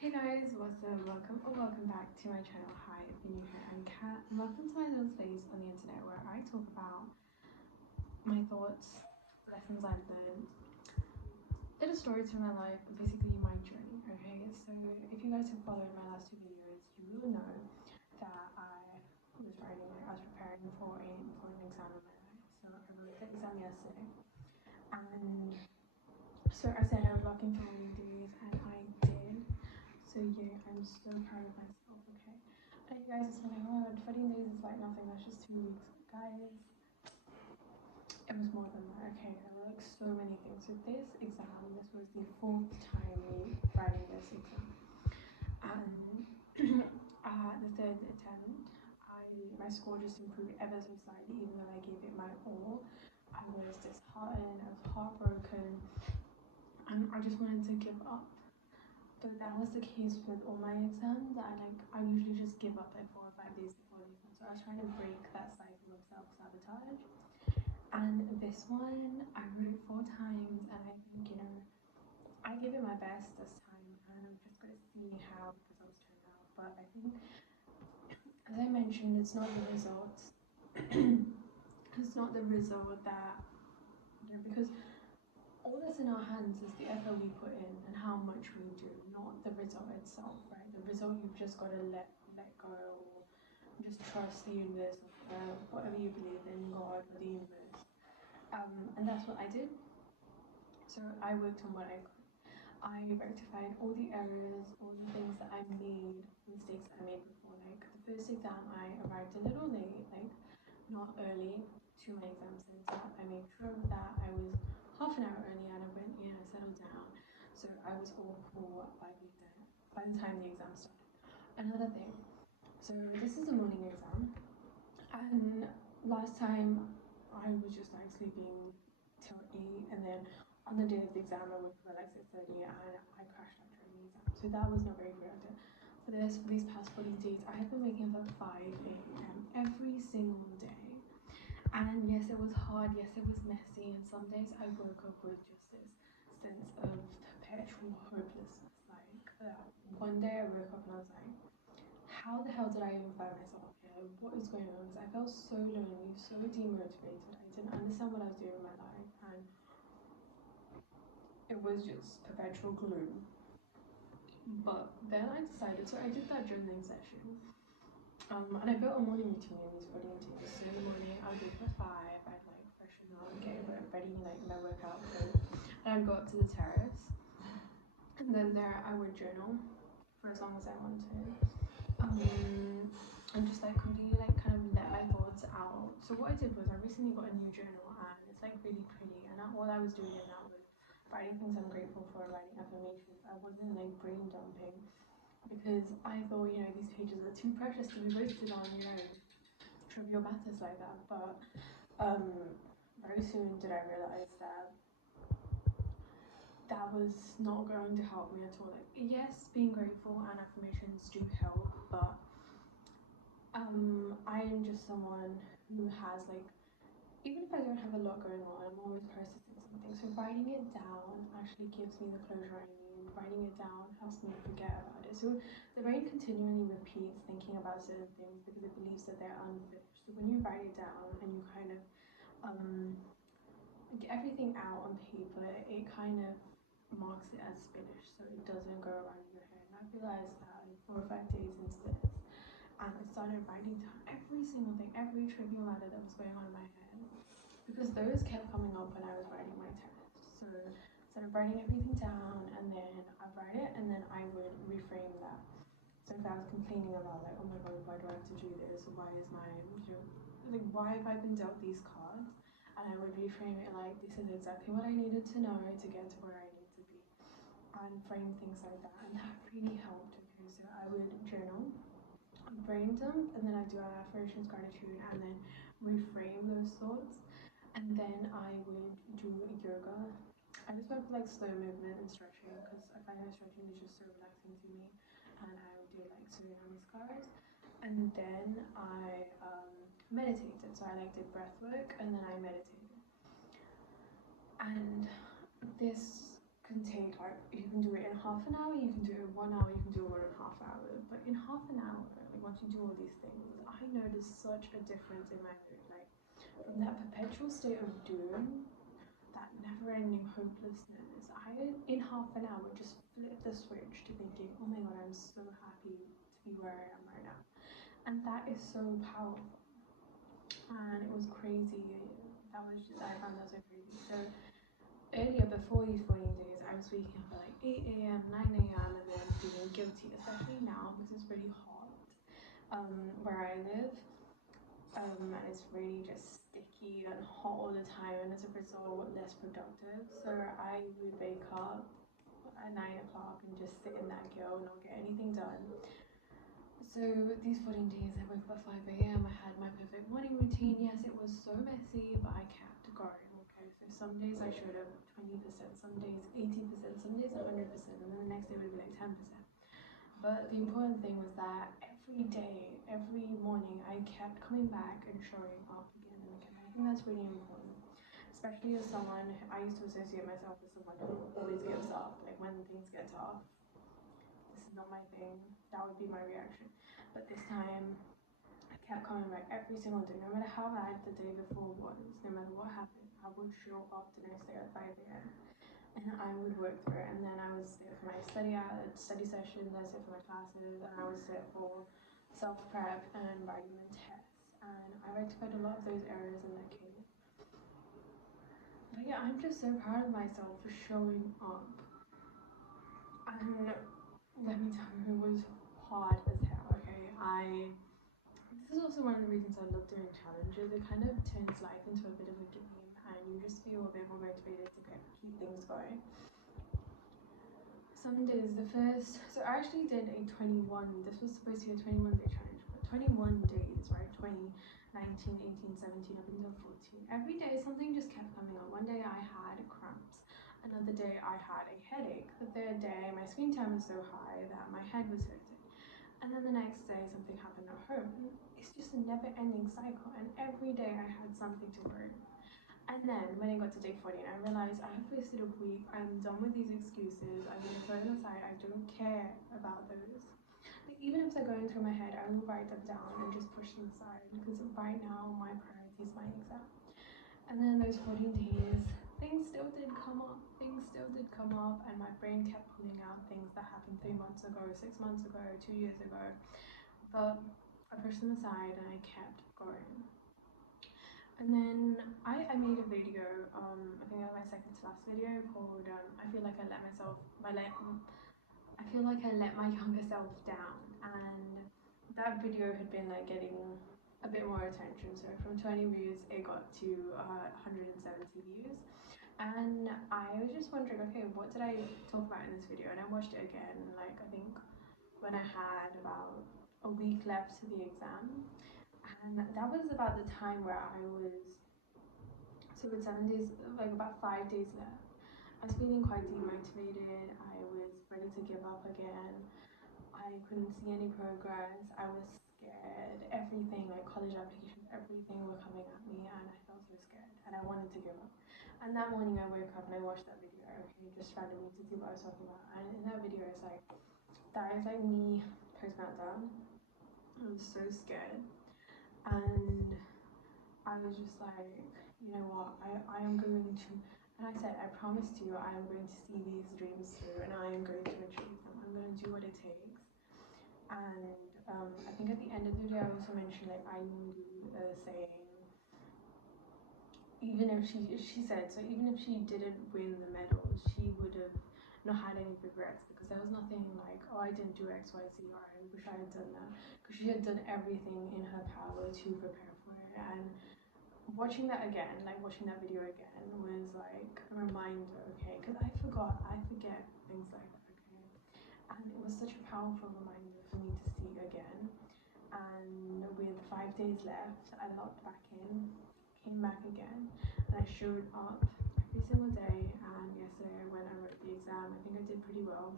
Hey guys, what's up? Welcome back to my channel. Hi, if you're new here, I'm Kat, and welcome to my little space on the internet where I talk about my thoughts, lessons I've learned, little stories from my life, basically my journey. Okay, so if you guys have followed my last two videos, you will know that I was preparing for an important exam in my life. So I wrote the exam yesterday, and so I said I would lock in for reading days, and I did. So yeah, I'm so proud of myself, okay? And you guys are like, oh my god, 14 days is like nothing, that's just 2 weeks. Guys, it was more than that, okay? There were like so many things. So this exam, this was the fourth time me writing this exam. And the third attempt, my score just improved ever so slightly, even though I gave it my all. I was disheartened, I was heartbroken, and I just wanted to give up. But that was the case with all my exams. I usually just give up like 4 or 5 days before the exam. So I was trying to break that cycle of self-sabotage. And this one, I wrote it 4 times, and I think, I gave it my best this time, and I'm just gonna see how the results turn out. But I think, as I mentioned, it's not the results. It's not the result that, because all that's in our hands is the effort we put in and how much we do, not the result itself, right? The result you've just got to let go, or just trust the universe, or whatever you believe in, God or the universe. And that's what I did. So I worked on what I could. I rectified all the errors, all the things that I made, mistakes that I made before. Like the first exam, I arrived a little late, like not early to my exam center. I made sure that I was half an hour early, and I went in, I settled down. So I was all cool by the time the exam started. Another thing, so this is a morning exam, and last time I was just like sleeping till 8, and then on the day of the exam I woke up at like 6:30, and I crashed out during the exam. So that was not very productive. For these past 40 days, I have been waking up at 5 a.m. every single day. And yes, it was hard, yes, it was messy, and some days I woke up with just this sense of perpetual hopelessness. Like, one day I woke up and I was like, how the hell did I even find myself here? What is going on? Because I felt so lonely, so demotivated. I didn't understand what I was doing in my life, and it was just perpetual gloom. But then I decided, so I did that journaling session. And I built a morning routine in these 14 days. So in the morning, I would wake up at 5, I'd like freshen up, get ready, like my workout clothes, and I'd go up to the terrace. And then there I would journal for as long as I wanted. And just like completely like kind of let my thoughts out. So what I did was I recently got a new journal, and it's like really pretty, and all I was doing in that was writing things I'm grateful for, writing affirmations. I wasn't like brain dumping, because I thought, these pages are too precious to be wasted on, trivial matters like that. But very soon did I realize that that was not going to help me at all. Like, yes, being grateful and affirmations do help, but I am just someone who has like, even if I don't have a lot going on, I'm always processing something. So writing it down actually gives me the closure I need. Writing it down helps me forget about it. So the brain continually repeats thinking about certain things because it believes that they're unfinished. So when you write it down and you kind of get everything out on paper, it kind of marks it as finished, so it doesn't go around in your head. And I realized that 4 or 5 days into this, and I started writing down every single thing, every trivial matter that was going on in my head, because those kept coming up when I was writing my test. So I started writing everything down, and then I'd write it, and then I would reframe that. So if I was complaining about like, oh my god, why do I have to do this? Why is my, like, why have I been dealt these cards? And I would reframe it like, this is exactly what I needed to know to get to where I need to be, and frame things like that. And that really helped. Okay, so I would journal, brain dump, and then I do affirmations, gratitude, and then reframe those thoughts. And then I would do yoga. I just went for like slow movement and stretching, because I find that stretching is just so relaxing to me. And I would do like Surya Namaskars. And then I meditated. So I like did breath work, and then I meditated. And this can take like, you can do it in half an hour, you can do it in 1 hour, you can do it in 1.5 hours. But in half an hour, like once you do all these things, I noticed such a difference in my mood. Like from that perpetual state of doom, that never-ending hopelessness, I in half an hour just flipped the switch to thinking, oh my god, I'm so happy to be where I am right now. And that is so powerful. And it was crazy. I found that so crazy. So earlier, before these 14 days, I was waking up at like 8 a.m., 9 a.m., and then feeling guilty, especially now because it's really hot where I live. And it's really just sticky and hot all the time, and as a result, less productive. So I would wake up at 9 o'clock and just sit in that guilt and not get anything done. So these 14 days, I woke up at 5 a.m. I had my perfect morning routine. Yes, it was so messy, but I kept going. Okay, so some days I showed up 20%, some days 80%, some days 100%, and then the next day would be like 10%. But the important thing was that every day, every morning, I kept coming back and showing up again and again. I think that's really important, especially as someone, I used to associate myself with someone who always gives up, like when things get tough. This is not my thing. That would be my reaction. But this time, I kept coming back every single day, no matter how bad the day before was, no matter what happened, I would show up the next day at 5 a.m. and I would work through it, and then I would sit for my study sessions, I sit for my classes, and I would sit for self-prep and writing and tests, and I rectified a lot of those errors in that case. But yeah, I'm just so proud of myself for showing up, and let me tell you, it was hard as hell. Okay, this is also one of the reasons I love doing challenges. It kind of turns life into a bit of a game, and you just feel a bit more motivated to keep things going. Some days, so I actually did a 21, this was supposed to be a 21-day challenge, but 21 days, right? 20, 19, 18, 17, up until 14. Every day something just kept coming up. One day I had cramps. Another day I had a headache. The third day my screen time was so high that my head was hurting. And then the next day something happened at home. It's just a never-ending cycle, and every day I had something to worry about. And then when I got to day 14, I realized I have wasted a week. I'm done with these excuses. I'm going to throw them aside. I don't care about those. Like, even if they're going through my head, I will write them down and just push them aside, because right now my priority is my exam. And then those 14 days, things still did come up. And my brain kept pulling out things that happened 3 months ago, 6 months ago, 2 years ago. But I pushed them aside and I kept going. And then I made a video, I think that was my second to last video, called I feel like I let my younger self down. And that video had been like getting a bit more attention. So from 20 views, it got to 170 views. And I was just wondering, okay, what did I talk about in this video? And I watched it again, like I think when I had about a week left to the exam. And that was about the time where I was, so with 7 days, like about 5 days left, I was feeling quite demotivated. I was ready to give up again. I couldn't see any progress. I was scared. Everything, like college applications, everything were coming at me, and I felt so scared and I wanted to give up. And that morning I woke up and I watched that video, okay, just randomly to see what I was talking about. And in that video it's like, that is like me post-meltdown. I was so scared. And I was just like, you know what, I am going to, and I said, I promised you I am going to see these dreams through and I am going to achieve them. I'm going to do what it takes. And I think at the end of the video I also mentioned, like, I knew saying, even if she said, so even if she didn't win the medals, she would have not had any regrets, because there was nothing like, oh, I didn't do X, Y, Z, or I wish I had done that, because she had done everything in her power to prepare for it. And watching that again, like watching that video again, was like a reminder, okay, because I forget things like that, okay, and it was such a powerful reminder for me to see again. And with 5 days left, I logged back in, came back again, and I showed up every single day. And yesterday I went and wrote the exam. I think I did pretty well,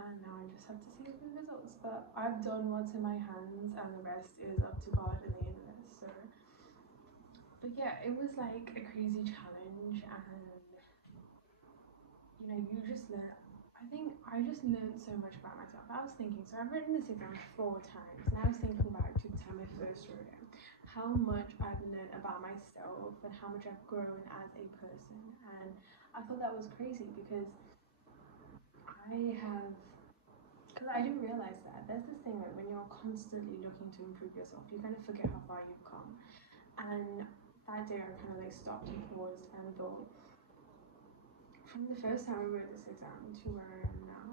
and now I just have to see the results. But I've done what's in my hands, and the rest is up to God and the universe. So, but yeah, it was like a crazy challenge, and you know, you just learn. I think I just learned so much about myself. I was thinking, so I've written this exam 4 times, and I was thinking back to the time I first wrote it, how much I've learned about myself and how much I've grown as a person. And I thought that was crazy because I have, because I didn't realize that. There's this thing like when you're constantly looking to improve yourself, you kind of forget how far you've come. And that day I kind of like stopped and paused and thought, from the first time I wrote this exam to where I am now,